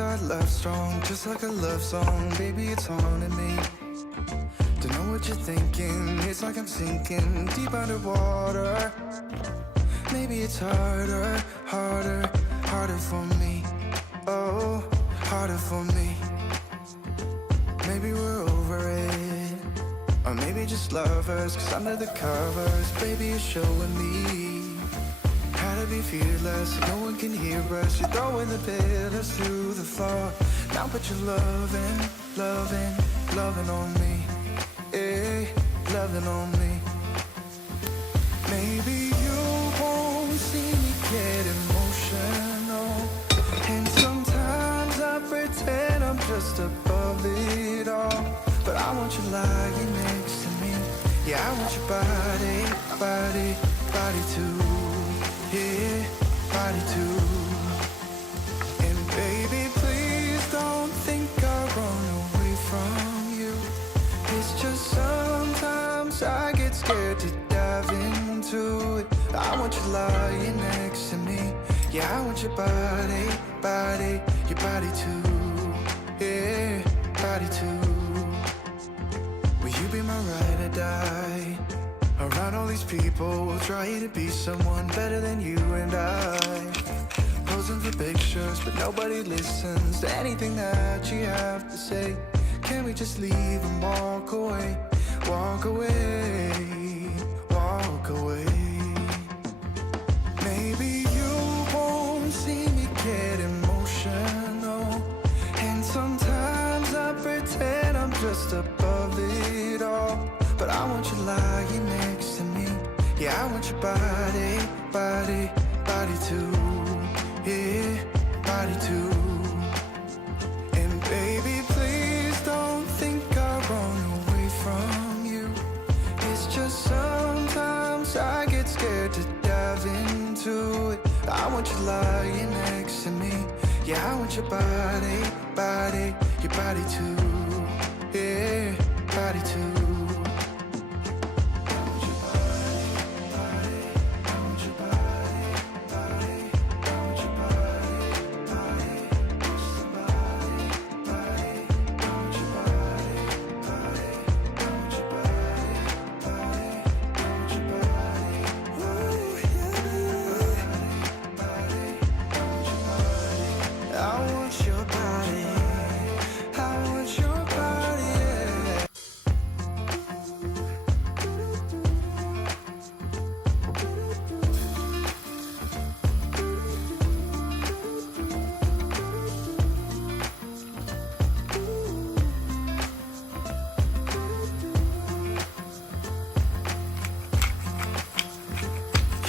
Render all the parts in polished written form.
our love strong, just like a love song? Baby, it's haunting me. Don't know what you're thinking, it's like I'm sinking deep underwater. Maybe it's harder, harder, harder for me. Oh, harder for me. Maybe we're over it, or maybe just lovers, cause under the covers, baby, you're showing me how to be fearless, no one can hear us. You're throwing the pillars through the floor. Now put your loving, loving, loving on me. Eh, loving on me. Maybe you won't see me get emotional, and sometimes I pretend I'm just above it all. But I want you lying next to me. Yeah, I want your body, body, body too. Yeah, body too. And baby, please don't think I'll run away from you. It's just sometimes I get scared to dive into it. I want you lying next to me. Yeah, I want your body, body, your body too. Yeah, body too. Will you be my ride or die? Around all these people, we'll try to be someone better than you and I. Posing for pictures, but nobody listens to anything that you have to say. Can we just leave and walk away? Walk away, walk away. Maybe you won't see me get emotional, and sometimes I pretend I'm just above it all. But I want you lying next to me. Yeah, I want your body, body, body too. Yeah, body too. And baby, please don't think I'll run away from you. It's just sometimes I get scared to dive into it. I want you lying next to me. Yeah, I want your body, body, your body too. Yeah, body too.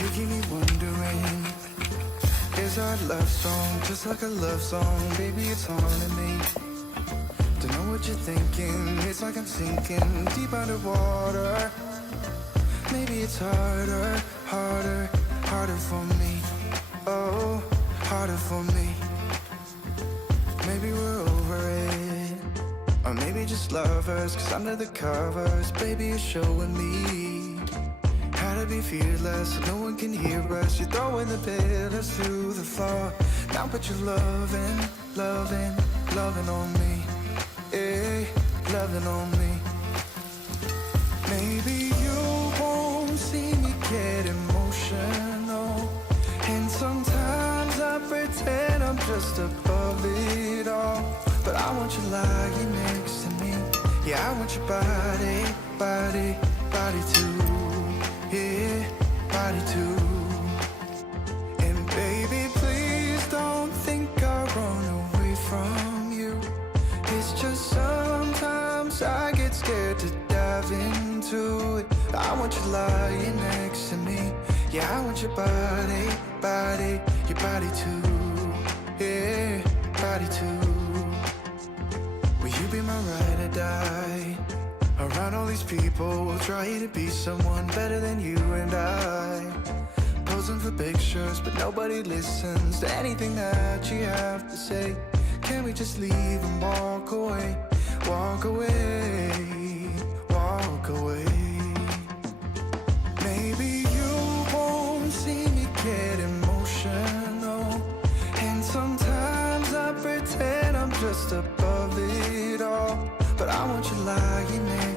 You keep me wondering, is our love strong, just like a love song? Baby, it's haunting me. Don't know what you're thinking, it's like I'm sinking deep underwater. Maybe it's harder, harder, harder for me. Oh, harder for me. Maybe we're over it, or maybe just lovers, cause under the covers, baby, you're showing me how to be fearless, no one can hear us. You're throwing the pillars through the floor. Now put your loving, loving, loving on me. Eh, loving on me. Maybe you won't see me get emotional, and sometimes I pretend I'm just above it all. But I want you lying next to me. Yeah, I want your body, body, body too. Yeah, body too. And baby, please don't think I'll run away from you. It's just sometimes I get scared to dive into it. I want you lying next to me. Yeah, I want your body, body, your body too. Yeah, body too. Will you be my ride or die? Around all these people, we'll try to be someone better than you and I. Posing for pictures, but nobody listens to anything that you have to say. Can we just leave and walk away? Walk away, walk away. Maybe you won't see me get emotional, and sometimes I pretend just above it all. But I want you lying